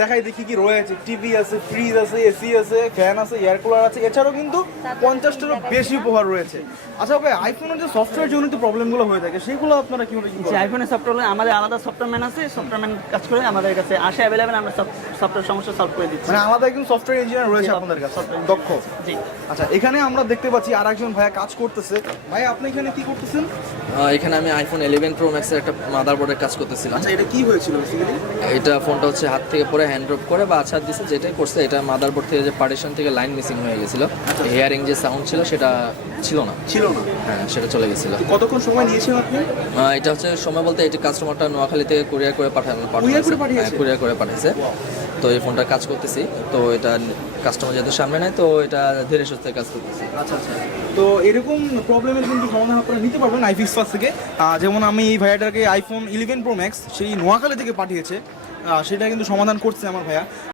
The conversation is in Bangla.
দেখাই দেখি কি রয়েছে। টিভি আছে, ফ্রিজ আছে, এসি আছে, ফ্যান আছে, এয়ার কুলার আছে, এছাড়াও কিন্তু 50টারও বেশি উপহার রয়েছে। আচ্ছা ভাই, আইফোনের যে সফটওয়্যার জনিত প্রবলেমগুলো হয়ে থাকে সেগুলো আপনারা কিভাবে কি যে করেন? আইফোনের সফটওয়্যার আমাদের আলাদা সফটওয়্যার আছে, সফটওয়্যার কাজ করে আমাদের কাছে আসে অ্যাভেলেবেল, আমরা সফটওয়্যার সমস্যা সলভ করে দিচ্ছি। মানে আলাদা একজন সফটওয়্যার ইঞ্জিনিয়ার রয়েছে আপনাদের কাছে, দক্ষ। জি। আচ্ছা, এখানে আমরা দেখতে পাচ্ছি আর একজন ভাইয়া কাজ করতেছে। ভাই আপনি এখানে কি করতেছেন? এখানে আমি আইফোন 11 প্রো ম্যাক্সের একটা মাদারবোর্ডের কাজ করতেছিলাম। আচ্ছা, এটা কি হয়েছিল বেসিক্যালি? এটা ফোনটা হচ্ছে হাত থেকে পরে হ্যান্ড ড্রপ করে বা আছাড় দিছে, যেটাই করছে এটা মাদারবোর্ড থেকে যে পার্টিশন থেকে লাইন মিসিং হয়ে গেছিলো, হেয়ারিং যে সাউন্ড ছিল সেটা ছিল না। হ্যাঁ, সেটা চলে গেছিলো। কতক্ষণ সময় নিয়েছেন আপনি? এটা হচ্ছে সময় বলতে এই যে কাস্টমারটা নোয়াখালী থেকে কুরিয়ার করে কুরিয়ার করে পাঠিয়েছে। তো এই ফোনটা কাজ করতেছি, তো এটা কাস্টমার যেহেতু সামনে নেয় তো এটা ধীরে সুস্থে কাজ করতেছি। আচ্ছা আচ্ছা, তো এরকম প্রবলেমের কিন্তু সমাধান আপনারা নিতে পারবেন আইফিক্স থেকে। যেমন আমি এই ভাইয়াটাকে আইফোন 11 প্রো ম্যাক্স সেই নোয়াখালী থেকে পাঠিয়েছে, সেটা কিন্তু সমাধান করছে আমার ভাইয়া।